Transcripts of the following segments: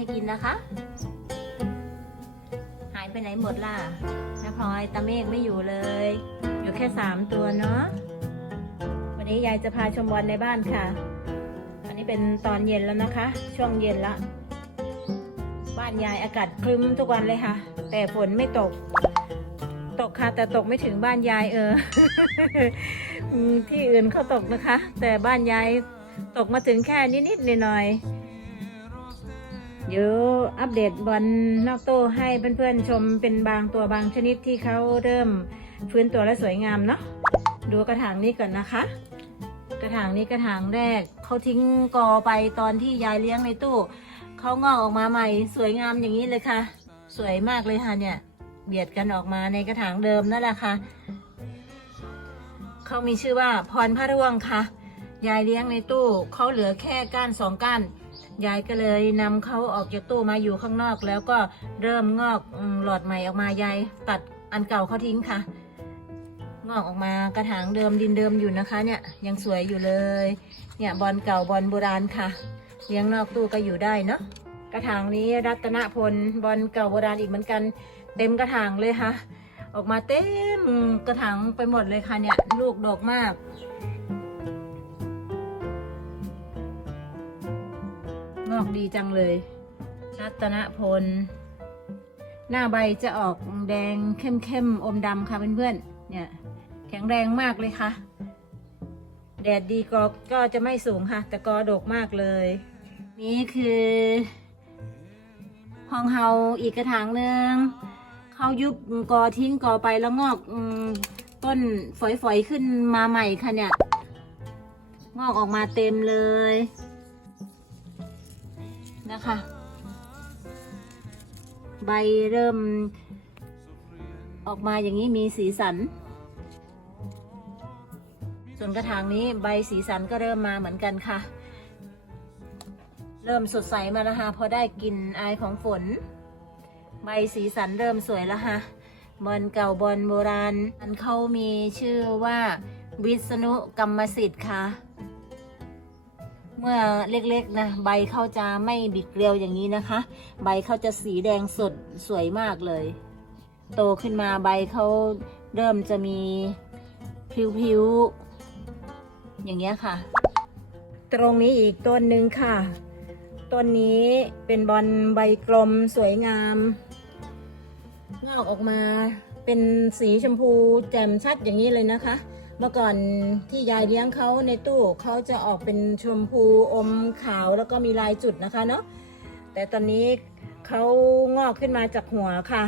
ให้กินนะคะ หายไปไหนหมดล่ะน้าพลอยตาเมฆไม่อยู่เลย อยู่แค่สามตัวเนาะวันนี้ยายจะพาชมบอลในบ้านค่ะ อันนี้เป็นตอนเย็นแล้วนะคะ ช่วงเย็นละบ้านยายอากาศครึ้มทุกวันเลยค่ะ แต่ฝนไม่ตก ตกค่ะ แต่ตกไม่ถึงบ้านยายเออ ที่อื่นเขาตกนะคะ แต่บ้านยายตกมาถึงแค่นิดๆหน่อยๆ เดี๋ยวอัปเดตบอลนอกโต้ให้เพื่อนๆชมเป็นบางตัวบางชนิดที่เขาเริ่มฟื้นตัวและสวยงามเนาะดูกระถางนี้ก่อนนะคะ กระถางนี้กระถางแรกเขาทิ้งกอไปตอนที่ยายเลี้ยงในตู้เขางอกออกมาใหม่สวยงามอย่างนี้เลยค่ะ สวยมากเลยค่ะเนี่ย เบียดกันออกมาในกระถางเดิมนั่นแหละค่ะเขามีชื่อว่าพรพระร่วงค่ะ ยายเลี้ยงในตู้เขาเหลือแค่ก้านสองก้าน ยายก็เลยนำเขาออกจากตู้มาอยู่ข้างนอก แล้วก็เริ่มงอกหลอดใหม่ออกมายายตัดอันเก่าเขาทิ้งค่ะ งอกออกมากระถางเดิมดินเดิมอยู่นะคะ เนี่ยยังสวยอยู่เลย เนี่ยบอลเก่าบอลโบราณค่ะ เลี้ยงนอกตู้ก็อยู่ได้เนาะกระถางนี้รัตนพลบอลเก่าโบราณอีกเหมือนกัน เต็มกระถางเลยค่ะ ออกมาเต็มกระถางไปหมดเลยค่ะเนี่ย ลูกดอกมาก อกดีจังเลย รัตนพล หน้าใบจะออกแดงเข้มๆอมดำค่ะเพื่อนๆเนี่ย แข็งแรงมากเลยค่ะ แดดดีกอก็จะไม่สูงค่ะ แต่กอดกมากเลย นี่คือห้องเฮาอีกกระถางหนึ่งเขายุบกอทิ้งกอไปแล้วงอกอมต้นฝอยๆขึ้นมาใหม่ค่ะเนี่ย งอกออกมาเต็มเลย นะคะ ใบเริ่มออกมาอย่างนี้มีสีสัน ส่วนกระถางนี้ใบสีสันก็เริ่มมาเหมือนกันค่ะ เริ่มสดใสมาแล้วค่ะพอได้กลิ่นอายของฝน ใบสีสันเริ่มสวยแล้วค่ะบอลเก่าบอลโบราณอันเขามีชื่อว่าวิษณุกรรมสิทธิ์ค่ะ เมื่อเล็กๆนะใบเขาจะไม่บิดเกลียวอย่างนี้นะคะ ใบเขาจะสีแดงสดสวยมากเลย โตขึ้นมาใบเขาเริ่มจะมีผิวๆอย่างเงี้ยค่ะ ตรงนี้อีกต้นหนึ่งค่ะต้นนี้เป็นบอลใบกลมสวยงาม งอกออกมาเป็นสีชมพูแจ่มชัดอย่างนี้เลยนะคะ เมื่อก่อนที่ยายเลี้ยงเขาในตู้เขาจะออกเป็นชมพูอมขาวแล้วก็มีลายจุดนะคะเนาะแต่ตอนนี้เขางอกขึ้นมาจากหัวค่ะ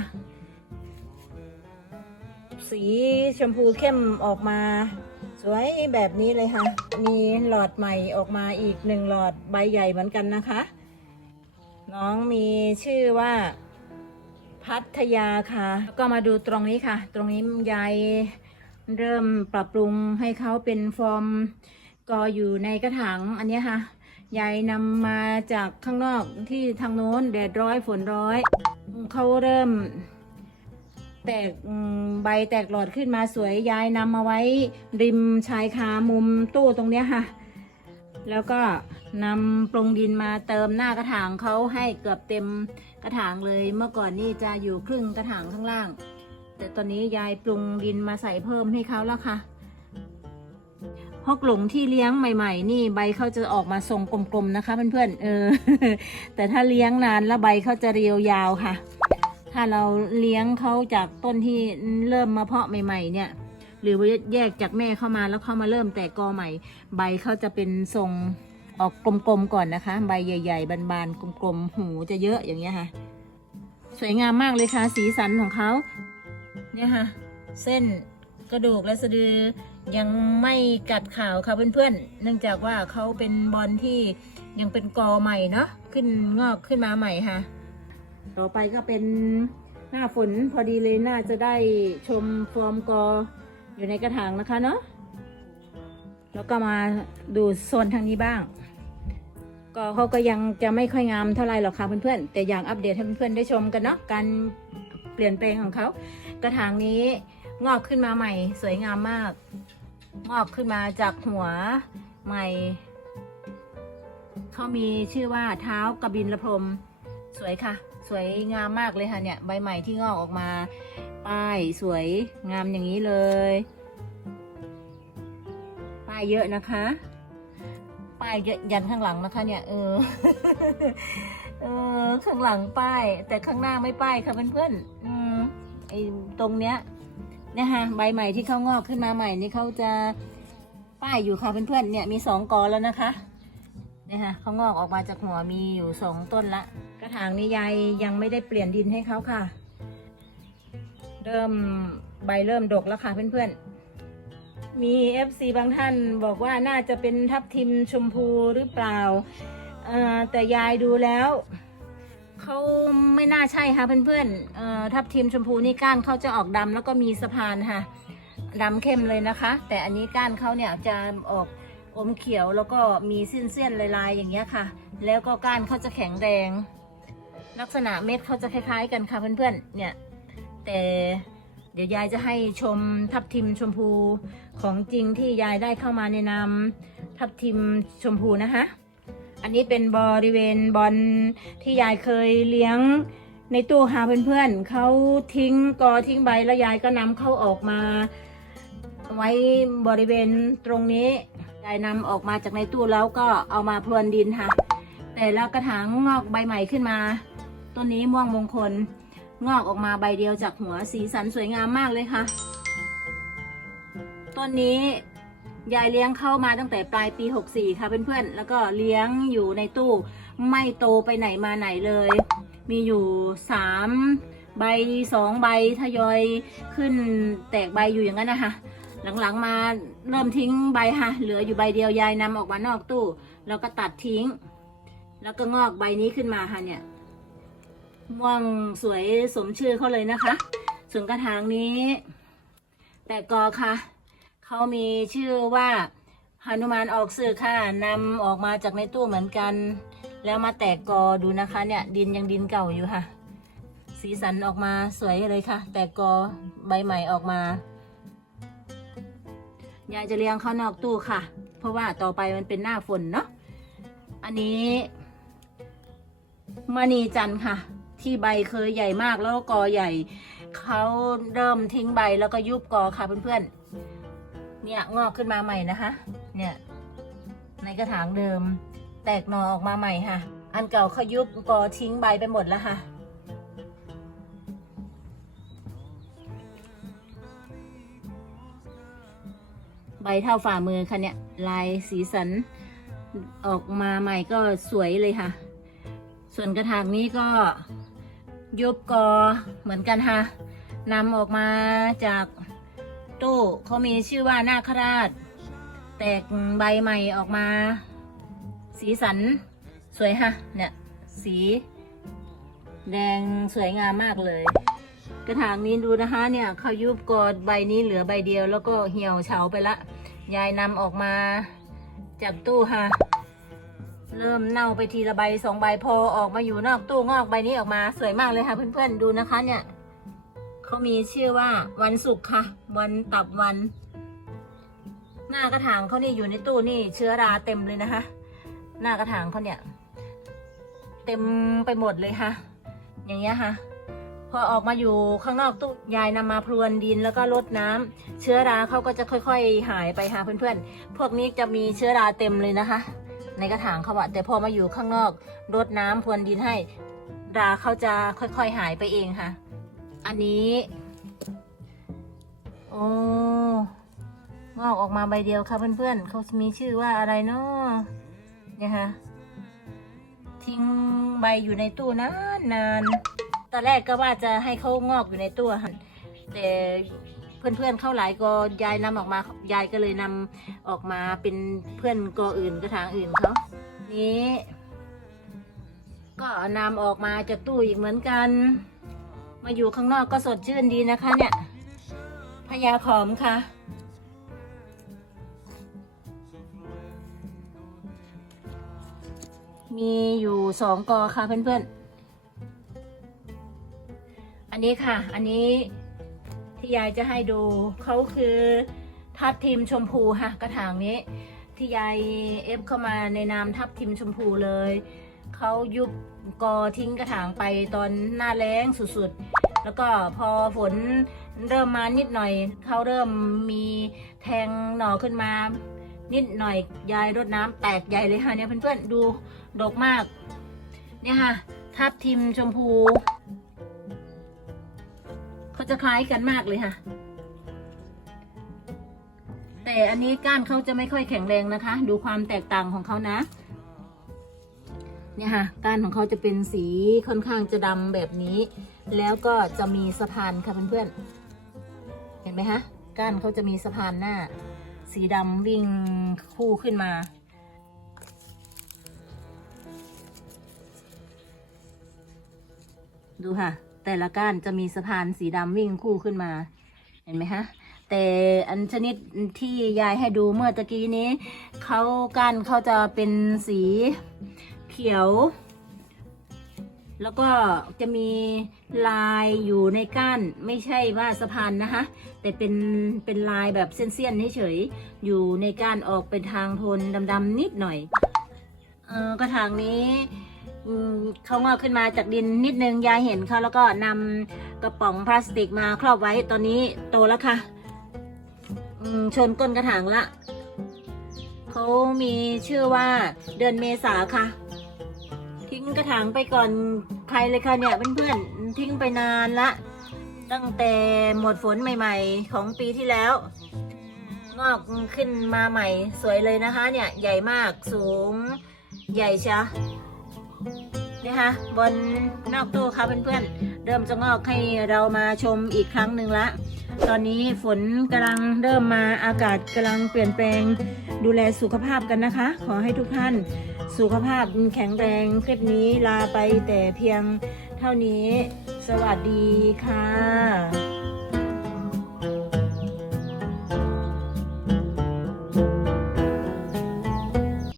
สีชมพูเข้มออกมาสวยแบบนี้เลยค่ะ มีหลอดใหม่ออกมาอีกหนึ่งหลอดใบใหญ่เหมือนกันนะคะ น้องมีชื่อว่า พัทยาค่ะ ก็มาดูตรงนี้ค่ะ ตรงนี้ยาย เริ่มปรับปรุงให้เขาเป็นฟอร์มกออยู่ในกระถางอันนี้ค่ะยายนำมาจากข้างนอกที่ทางโน้นแดดร้อยฝนร้อยเขาเริ่ม แตกใบแตกหลอดขึ้นมาสวยยายนำมาไว้ริมชายคามุมตู้ตรงเนี้ยค่ะ แล้วก็นำปรุงดินมาเติมหน้ากระถางเขาให้เกือบเต็มกระถางเลย เมื่อก่อนนี่จะอยู่ครึ่งกระถางข้างล่าง แต่ตอนนี้ยายปรุงดินมาใส่เพิ่มให้เขาแล้วค่ะฮอกหลงที่เลี้ยงใหม่ ๆ นี่ใบเขาจะออกมาทรงกลมๆนะคะเพื่อนๆเออ แต่ถ้าเลี้ยงนานแล้วใบเขาจะเรียวยาวค่ะ ถ้าเราเลี้ยงเขาจากต้นที่เริ่มมาเพาะใหม่ ๆ เนี่ย หรือว่าแยกจากแม่เข้ามาแล้วเข้ามาเริ่มแตกกอใหม่ ใบเขาจะเป็นทรงออกกลมๆก่อนนะคะ ใบใหญ่ ๆ บานๆกลมๆหูจะเยอะอย่างเงี้ยค่ะ สวยงามมากเลยค่ะ สีสันของเขา เนี่ยค่ะ เส้นกระดูกและสะดือยังไม่กัดขาวค่ะเพื่อนๆ เนื่องจากว่าเขาเป็นบอลที่ยังเป็นกอใหม่เนาะขึ้นงอกขึ้นมาใหม่ค่ะ ต่อไปก็เป็นหน้าฝนพอดีเลยน่าจะได้ชมฟอร์มกออยู่ในกระถางนะคะเนาะแล้วก็มาดูโซนทางนี้บ้าง ก็เขาก็ยังจะไม่ค่อยงามเท่าไหร่หรอกค่ะเพื่อนๆ แต่อยากอัปเดตให้เพื่อนๆได้ชมกันเนาะการ ลี่ยนแปลงของเขา กระถางนี้งอกขึ้นมาใหม่ สวยงามมาก งอกขึ้นมาจากหัวใหม่ เขามีชื่อว่าเท้ากระบินละพรมสวยค่ะ สวยงามมากเลยค่ะเนี่ย ใบใหม่ที่งอกออกมา ป้ายสวยงามอย่างนี้เลย ป้ายเยอะนะคะ ป้ายยันข้างหลังนะคะเนี่ย เออ เออ ข้างหลังป้าย แต่ข้างหน้าไม่ป้ายค่ะเพื่อนๆอืมไอตรงเนี้ยเนี่ยฮะใบใหม่ที่เขางอกขึ้นมาใหม่นี่เขาจะป้ายอยู่ค่ะเพื่อนๆเนี่ยมีสองกอแล้วนะคะเนี่ยฮะเขางอกออกมาจากหัวมีอยู่สองต้นละ กระถางนี้ยายยังไม่ได้เปลี่ยนดินให้เขาค่ะ เริ่มใบเริ่มดกแล้วค่ะเพื่อนๆ มี FC บางท่านบอกว่าน่าจะเป็นทับทิมชมพูหรือเปล่า แต่ยายดูแล้วเขาไม่น่าใช่ค่ะเพื่อนๆทับทิมชมพูนี่ก้านเขาจะออกดำแล้วก็มีสะพานค่ะดำเข้มเลยนะคะ แต่อันนี้ก้านเขาเนี่ยจะออกอมเขียวแล้วก็มีเส้นๆลายๆอย่างเงี้ยค่ะ แล้วก็ก้านเขาจะแข็งแรง ลักษณะเม็ดเขาจะคล้าย ๆ กันค่ะเพื่อนๆเนี่ยแต่ เดี๋ยวยายจะให้ชมทับทิมชมพูของจริงที่ยายได้เข้ามาในนามทับทิมชมพูนะคะอันนี้เป็นบริเวณบอลที่ยายเคยเลี้ยงในตู้หาเพื่อนๆเขาทิ้งกอทิ้งใบแล้วยายก็นำเข้าออกมา ไว้บริเวณตรงนี้ยายนำออกมาจากในตู้แล้วก็เอามาพรวนดินค่ะ แต่แล้วกระถางงอกใบใหม่ขึ้นมาต้นนี้ม่วงมงคล งอกออกมาใบเดียวจากหัวสีสันสวยงามมากเลยค่ะ ต้นนี้ยายเลี้ยงเข้ามาตั้งแต่ปลายปี 64 ค่ะเพื่อนๆ แล้วก็เลี้ยงอยู่ในตู้ ไม่โตไปไหนมาไหนเลย มีอยู่สามใบสองใบทยอยขึ้นแตกใบอยู่อย่างนั้นนะคะหลังๆมาเริ่มทิ้งใบค่ะ เหลืออยู่ใบเดียวยายนำออกมานอกตู้ แล้วก็ตัดทิ้ง แล้วก็งอกใบนี้ขึ้นมาค่ะเนี่ย ม่วงสวยสมชื่อเขาเลยนะคะ ส่วนกระถางนี้แต่กอค่ะเขามีชื่อว่าหนุมานออกสื่อค่ะนำออกมาจากในตู้เหมือนกัน แล้วมาแตกกอดูนะคะ เนี่ยดินยังดินเก่าอยู่ค่ะ สีสันออกมาสวยเลยค่ะ แตกกอใบใหม่ออกมายายจะเลี้ยงเขานอกตู้ค่ะ เพราะว่าต่อไปมันเป็นหน้าฝนเนาะอันนี้มณีจันทร์ค่ะ ที่ใบเคยใหญ่มากแล้วก็กอใหญ่เขาเริ่มทิ้งใบแล้วก็ยุบกอค่ะเพื่อนๆ เนี่ยงอกขึ้นมาใหม่นะคะ เนี่ย ในกระถางเดิม แตกหนอออกมาใหม่ค่ะ อันเก่าเขายุบกอทิ้งใบไปหมดแล้วค่ะใบเท่าฝ่ามือค่ะเนี่ยลายสีสันออกมาใหม่ก็สวยเลยค่ะ ส่วนกระถางนี้ก็ ยุบกอเหมือนกันค่ะนำออกมาจากตู้เขามีชื่อว่านาคราช แตกใบใหม่ออกมา สีสันสวยค่ะเนี่ยสี แดงสวยงามมากเลย กระถางนี้ดูนะคะเนี่ยเขายุบกอดใบนี้เหลือใบเดียว แล้วก็เหี่ยวเฉาไปละ ยายนำออกมาจากตู้ค่ะ เริ่มเน่าไปทีละใบสองใบพอออกมาอยู่นอกตู้งอกใบนี้ออกมาสวยมากเลยค่ะ เพื่อนๆดูนะคะ เนี่ยเขามีชื่อว่าวันศุกร์ค่ะ วันตับวัน หน้ากระถางเขานี่อยู่ในตู้นี่เชื้อราเต็มเลยนะคะ หน้ากระถางเขาเนี่ย เต็มไปหมดเลยค่ะ อย่างเงี้ยค่ะพอออกมาอยู่ข้างนอกตู้ยายนำมาพรวนดินแล้วก็รดน้ำเชื้อราเขาก็จะค่อยๆหายไปค่ะเพื่อนๆ พวกนี้จะมีเชื้อราเต็มเลยนะคะ ในกระถางเขาอะแต่พอมาอยู่ข้างนอกรดน้ำพรวนดินให้ ราเขาจะค่อยๆหายไปเองค่ะ อันนี้โอ้งอกออกมาใบเดียวค่ะเพื่อนๆเขามีชื่อว่าอะไรเนาะเนี่ยค่ะทิ้งใบอยู่ในตู้นานนานตอนแรกก็ว่าจะให้เขางอกอยู่ในตู้ค่ะแต่ เพื่อนๆเข้าหลายก็ยายนำออกมายายก็เลยนำออกมาเป็นเพื่อนกออื่นกระถางอื่นเขานี้ ก็นำออกมาจากตู้อีกเหมือนกัน มาอยู่ข้างนอกก็สดชื่นดีนะคะ เนี่ยพญาขอมค่ะมีอยู่สองกอค่ะเพื่อนๆ อันนี้ค่ะ อันนี้ ที่ยายจะให้ดูเขาคือทับทิมชมพูค่ะกระถางนี้ ที่ยายเอฟเข้ามาในนามทับทิมชมพูเลยเขายุบกอทิ้งกระถางไปตอนหน้าแล้งสุดๆ แล้วก็พอฝนเริ่มมานิดหน่อยเขาเริ่มมีแทงหน่อขึ้นมา นิดหน่อยยายรดน้ำแตกใหญ่เลยค่ะเนี่ยเพื่อนๆดูดกมาก เนี่ยค่ะทับทิมชมพู จะคล้ายกันมากเลยค่ะ แต่อันนี้ก้านเขาจะไม่ค่อยแข็งแรงนะคะ ดูความแตกต่างของเขานะ เนี่ยค่ะ ก้านของเขาจะเป็นสีค่อนข้างจะดำแบบนี้ แล้วก็จะมีสะพานค่ะเพื่อนๆ เห็นไหมคะ ก้านเขาจะมีสะพานหน้า สีดำวิ่งคู่ขึ้นมาดูค่ะ แต่ละก้านจะมีสะพานสีดำวิ่งคู่ขึ้นมา เห็นไหมคะแต่อันชนิดที่ยายให้ดูเมื่อตะกี้นี้เขาก้านเขาจะเป็นสีเขียว แล้วก็จะมีลายอยู่ในก้านไม่ใช่ว่าสะพานนะคะ แต่เป็นเป็นลายแบบเส้นๆเฉยๆอยู่ในก้านออกเป็นทางโทนดำๆนิดหน่อยเออกระถางนี้ เขางอกขึ้นมาจากดินนิดนึงยายเห็นเขาแล้วก็นำกระป๋องพลาสติกมาครอบไว้ตอนนี้โตแล้วค่ะชนก้นกระถางละเขามีชื่อว่าเดือนเมษาค่ะ ทิ้งกระถางไปก่อนใครเลยค่ะเนี่ยเพื่อนๆทิ้งไปนานละ ตั้งแต่หมดฝนใหม่ ๆ ของปีที่แล้ว งอกขึ้นมาใหม่สวยเลยนะคะ เนี่ยใหญ่มากสูงใหญ่ชะ นี่ยค่ะบนนอกตู้ค่ะเพื่อนๆเริ่มจะงอกให้เรามาชมอีกครั้งหนึ่งละ ตอนนี้ฝนกำลังเริ่มมาอากาศกำลังเปลี่ยนแปลงดูแลสุขภาพกันนะคะ ขอให้ทุกท่านสุขภาพแข็งแรงคลิปนี้ลาไปแต่เพียงเท่านี้ สวัสดีค่ะ